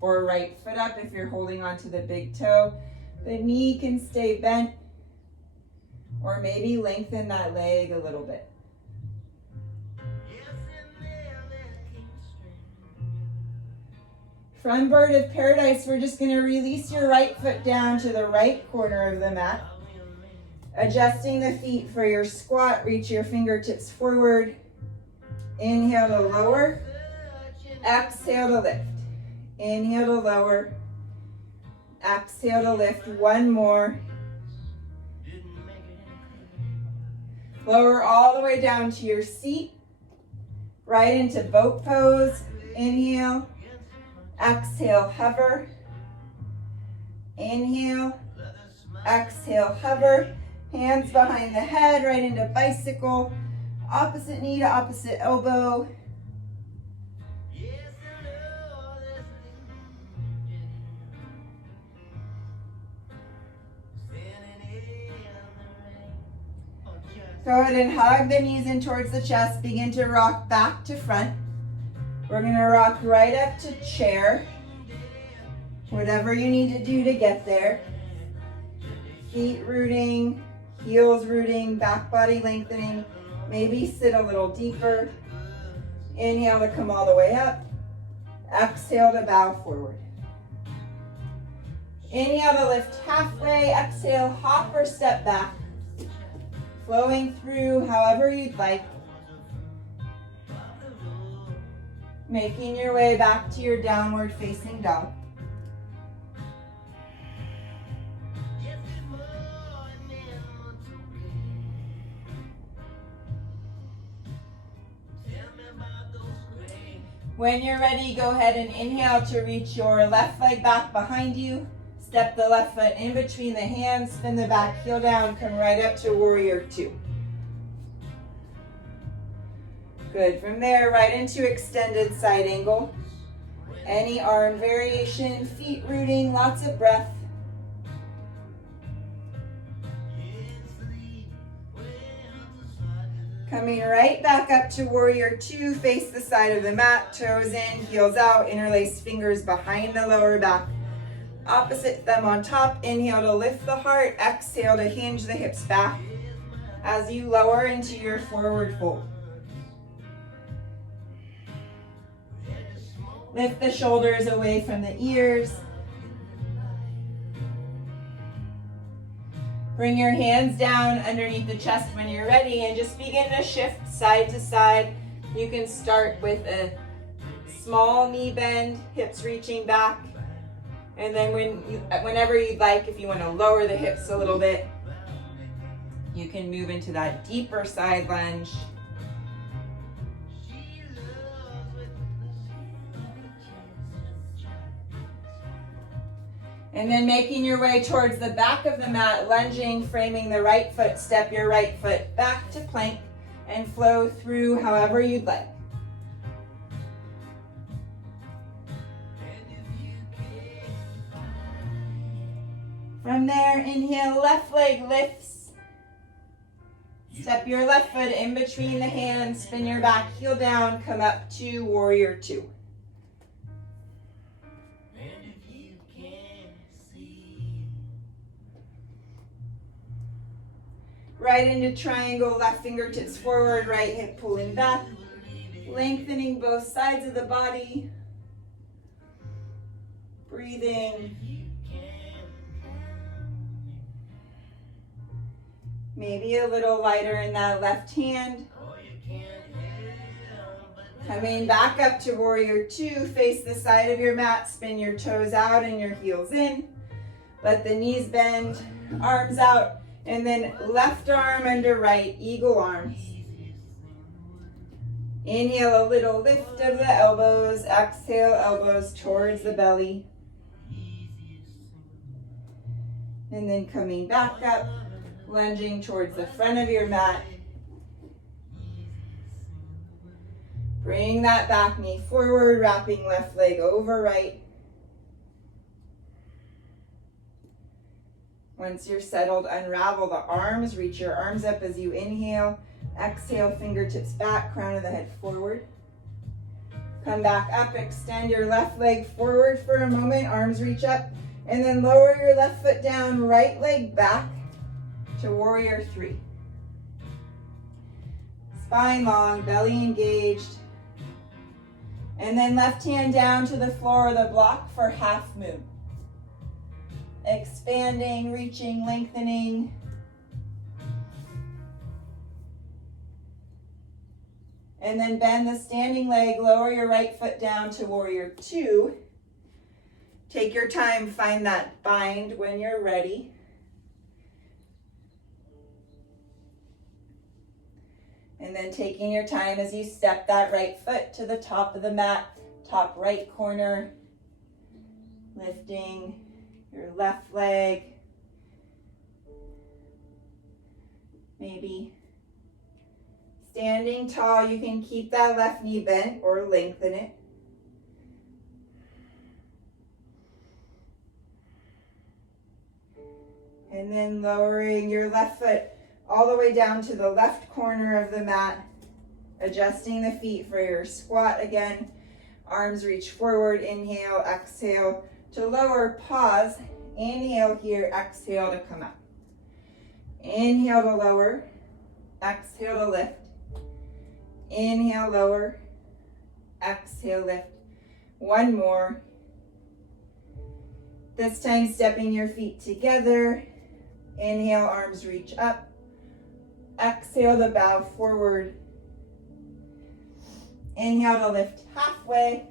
Or right foot up if you're holding onto the big toe. The knee can stay bent. Or maybe lengthen that leg a little bit. From Bird of Paradise, we're just going to release your right foot down to the right corner of the mat. Adjusting the feet for your squat, reach your fingertips forward. Inhale to lower. Exhale to lift. Inhale to lower. Exhale to lift, one more. Lower all the way down to your seat, right into boat pose. Inhale, exhale, hover. Inhale, exhale, hover. Hands behind the head, right into bicycle. Opposite knee to opposite elbow. Go ahead and hug the knees in towards the chest. Begin to rock back to front. We're going to rock right up to chair. Whatever you need to do to get there. Feet rooting, heels rooting, back body lengthening. Maybe sit a little deeper. Inhale to come all the way up. Exhale to bow forward. Inhale to lift halfway. Exhale, hop or step back. Flowing through however you'd like. Making your way back to your downward facing dog. When you're ready, go ahead and inhale to reach your left leg back behind you. Step the left foot in between the hands, spin the back heel down, come right up to warrior two. Good, from there, right into extended side angle. Any arm variation, feet rooting, lots of breath. Coming right back up to warrior two, face the side of the mat, toes in, heels out, interlace fingers behind the lower back. Opposite thumb on top, inhale to lift the heart, exhale to hinge the hips back as you lower into your forward fold. Lift the shoulders away from the ears. Bring your hands down underneath the chest when you're ready and just begin to shift side to side. You can start with a small knee bend, hips reaching back. And then whenever you'd like, if you want to lower the hips a little bit, you can move into that deeper side lunge. And then making your way towards the back of the mat, lunging, framing the right foot, step your right foot back to plank and flow through however you'd like. From there, inhale, left leg lifts. Step your left foot in between the hands, spin your back heel down, come up to warrior two. Right into triangle, left fingertips forward, right hip pulling back, lengthening both sides of the body. Breathing. Maybe a little lighter in that left hand. Coming back up to warrior two, face the side of your mat, spin your toes out and your heels in. Let the knees bend, arms out, and then left arm under right, eagle arms. Inhale, a little lift of the elbows, exhale, elbows towards the belly. And then coming back up, lunging towards the front of your mat. Bring that back knee forward, wrapping left leg over right. Once you're settled, unravel the arms, reach your arms up as you inhale. Exhale, fingertips back, crown of the head forward. Come back up, extend your left leg forward for a moment, arms reach up, and then lower your left foot down, right leg back to warrior three. Spine long, belly engaged. And then left hand down to the floor of the block for half moon. Expanding, reaching, lengthening. And then bend the standing leg, lower your right foot down to warrior two. Take your time, find that bind when you're ready. And then taking your time as you step that right foot to the top of the mat, top right corner, lifting your left leg, maybe standing tall. You can keep that left knee bent or lengthen it. And then lowering your left foot all the way down to the left corner of the mat, adjusting the feet for your squat again. Arms reach forward, inhale, exhale to lower, pause, inhale here, exhale to come up. Inhale to lower, exhale to lift. Inhale, lower, exhale, lift. One more. This time stepping your feet together. Inhale, arms reach up. Exhale to bow forward. Inhale to lift halfway.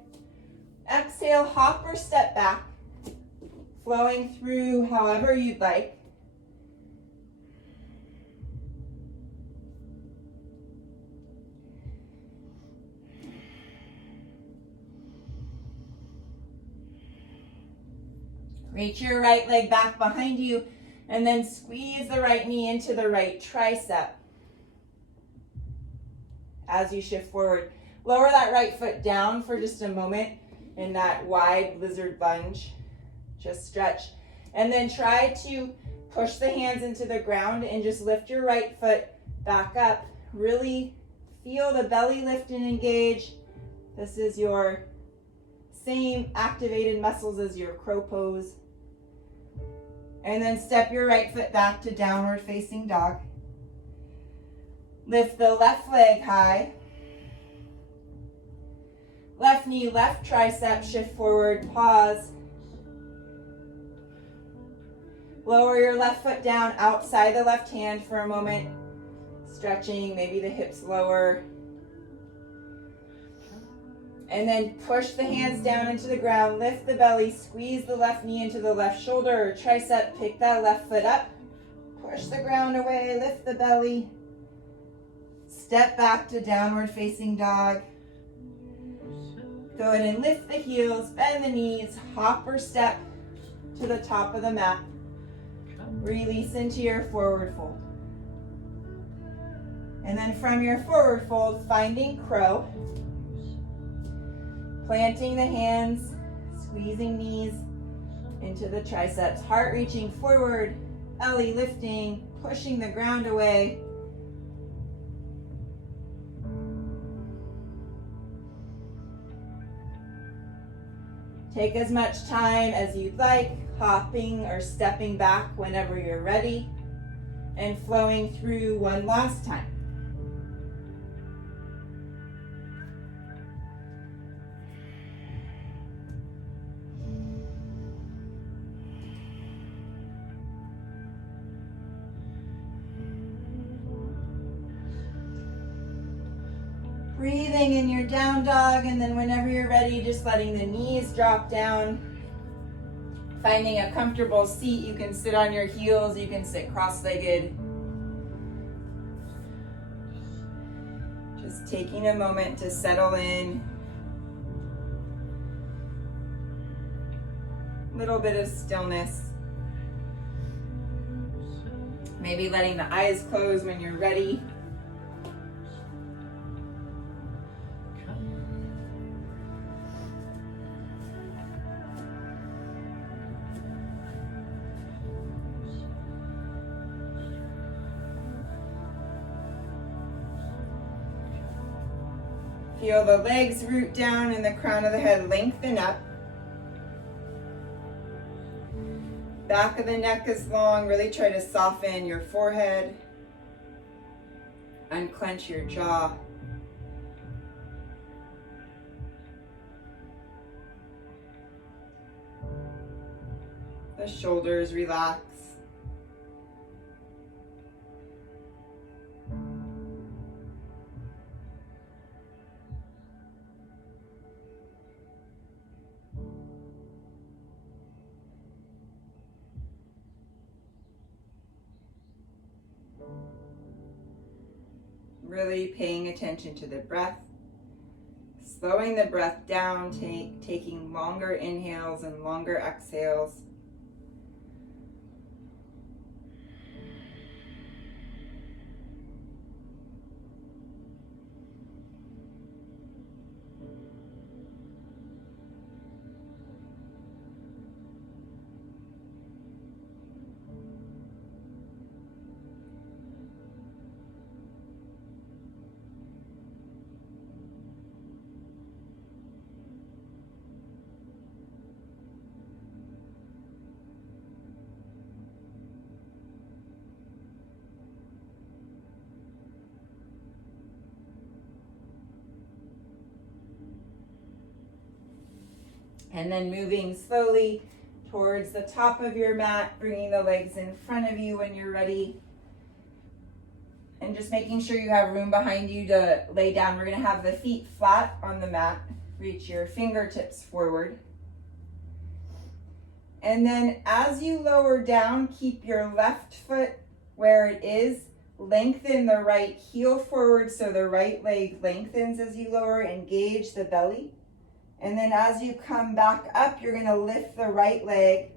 Exhale, hop or step back, flowing through however you'd like. Reach your right leg back behind you and then squeeze the right knee into the right tricep as you shift forward. Lower that right foot down for just a moment in that wide lizard lunge. Just stretch. And then try to push the hands into the ground and just lift your right foot back up. Really feel the belly lift and engage. This is your same activated muscles as your crow pose. And then step your right foot back to downward facing dog. Lift the left leg high. Left knee, left tricep, shift forward, pause. Lower your left foot down outside the left hand for a moment. Stretching, maybe the hips lower. And then push the hands down into the ground, lift the belly, squeeze the left knee into the left shoulder or tricep, pick that left foot up, push the ground away, lift the belly, step back to downward facing dog. Go ahead and lift the heels, bend the knees, hop or step to the top of the mat. Release into your forward fold. And then from your forward fold, finding crow. Planting the hands, squeezing knees into the triceps, heart reaching forward, belly lifting, pushing the ground away. Take as much time as you'd like, hopping or stepping back whenever you're ready, and flowing through one last time. Breathing in your down dog, and then whenever you're ready, just letting the knees drop down. Finding a comfortable seat, you can sit on your heels, you can sit cross-legged. Just taking a moment to settle in. A little bit of stillness. Maybe letting the eyes close when you're ready. Feel the legs root down and the crown of the head lengthen up. Back of the neck is long. Really try to soften your forehead. Unclench your jaw. The shoulders relax. Really paying attention to the breath. Slowing the breath down, taking longer inhales and longer exhales. And then moving slowly towards the top of your mat, bringing the legs in front of you when you're ready. And just making sure you have room behind you to lay down. We're going to have the feet flat on the mat. Reach your fingertips forward. And then as you lower down, keep your left foot where it is. Lengthen the right heel forward so the right leg lengthens as you lower. Engage the belly. And then as you come back up, you're going to lift the right leg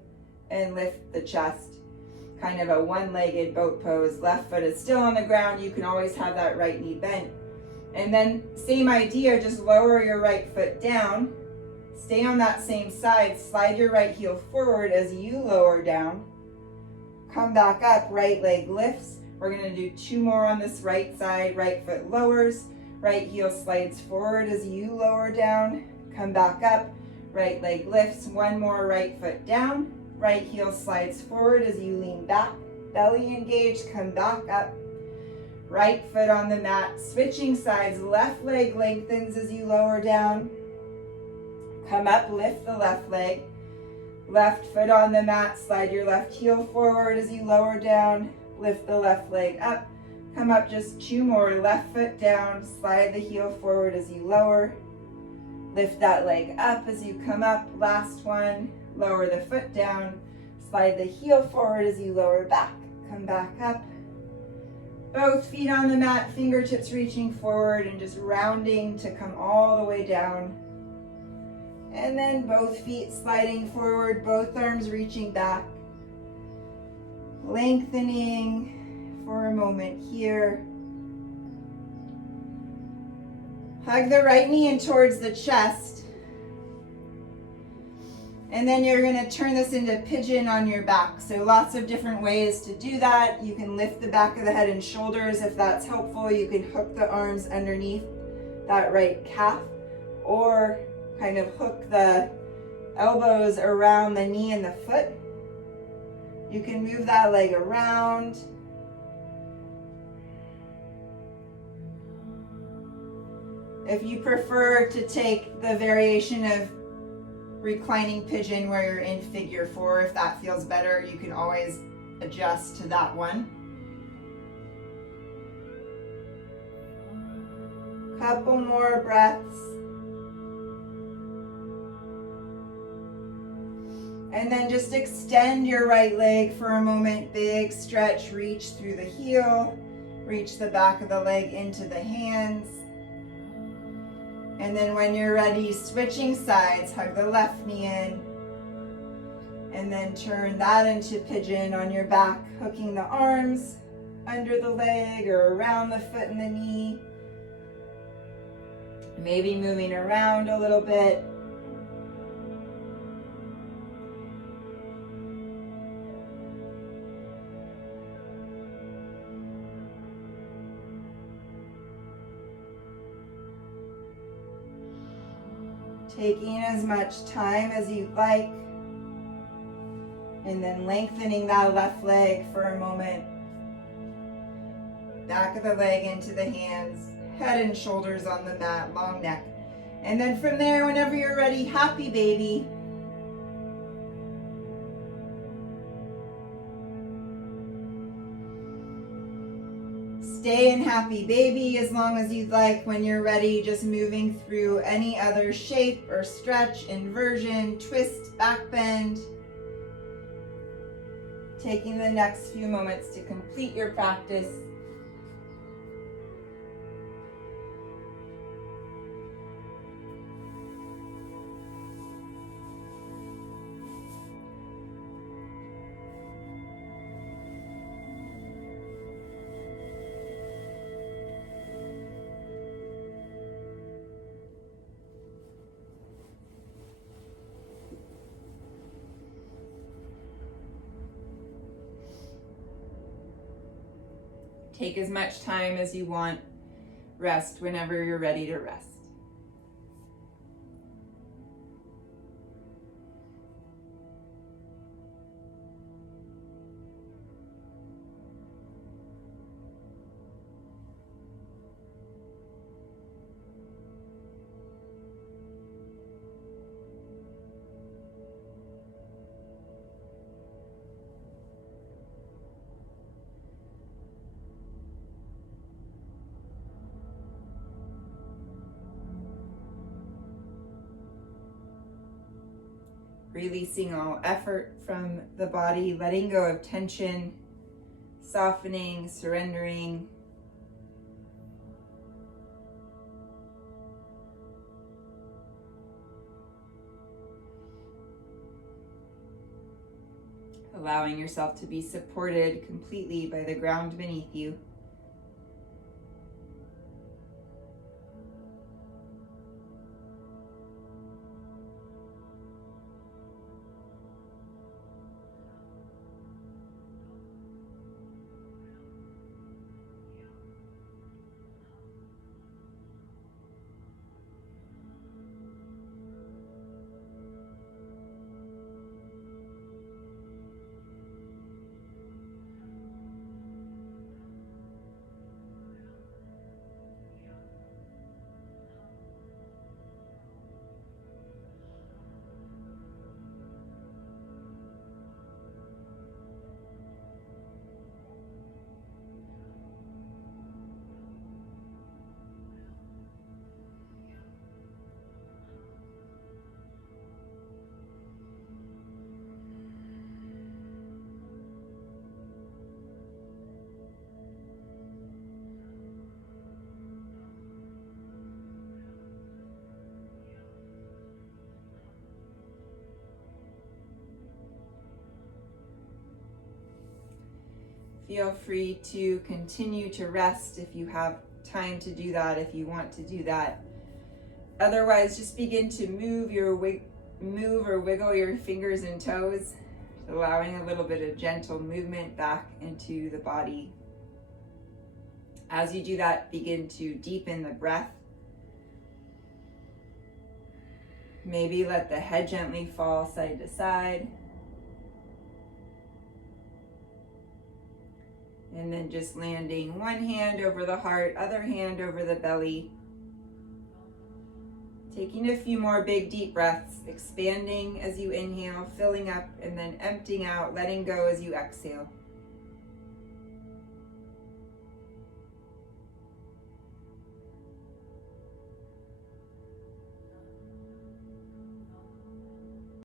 and lift the chest. Kind of a one-legged boat pose. Left foot is still on the ground. You can always have that right knee bent. And then same idea, just lower your right foot down. Stay on that same side. Slide your right heel forward as you lower down. Come back up, right leg lifts. We're going to do 2 more on this right side. Right foot lowers. Right heel slides forward as you lower down. Come back up, right leg lifts, 1 more right foot down, right heel slides forward as you lean back, belly engaged, come back up, right foot on the mat, switching sides, left leg lengthens as you lower down, come up, lift the left leg, left foot on the mat, slide your left heel forward as you lower down, lift the left leg up, come up just 2 more, left foot down, slide the heel forward as you lower, lift that leg up as you come up. Last one, lower the foot down. Slide the heel forward as you lower back. Come back up. Both feet on the mat, fingertips reaching forward and just rounding to come all the way down. And then both feet sliding forward, both arms reaching back. Lengthening for a moment here. Hug the right knee in towards the chest. And then you're going to turn this into pigeon on your back. So lots of different ways to do that. You can lift the back of the head and shoulders if that's helpful. You can hook the arms underneath that right calf or kind of hook the elbows around the knee and the foot. You can move that leg around. If you prefer to take the variation of reclining pigeon where you're in figure 4, if that feels better, you can always adjust to that one. Couple more breaths. And then just extend your right leg for a moment. Big stretch, reach through the heel, reach the back of the leg into the hands. And then when you're ready, switching sides, hug the left knee in. And then turn that into pigeon on your back, hooking the arms under the leg or around the foot and the knee. Maybe moving around a little bit. Taking as much time as you'd like. And then lengthening that left leg for a moment. Back of the leg into the hands. Head and shoulders on the mat, long neck. And then from there, whenever you're ready, happy baby. Stay in happy baby as long as you'd like. When you're ready, just moving through any other shape or stretch, inversion, twist, back bend. Taking the next few moments to complete your practice. Take as much time as you want. Rest whenever you're ready to rest. Releasing all effort from the body, letting go of tension, softening, surrendering. Allowing yourself to be supported completely by the ground beneath you. Feel free to continue to rest if you have time to do that, if you want to do that. Otherwise, just begin to move or wiggle your fingers and toes, allowing a little bit of gentle movement back into the body. As you do that, begin to deepen the breath. Maybe let the head gently fall side to side. And then just landing one hand over the heart, other hand over the belly. Taking a few more big deep breaths, expanding as you inhale, filling up, and then emptying out, letting go as you exhale.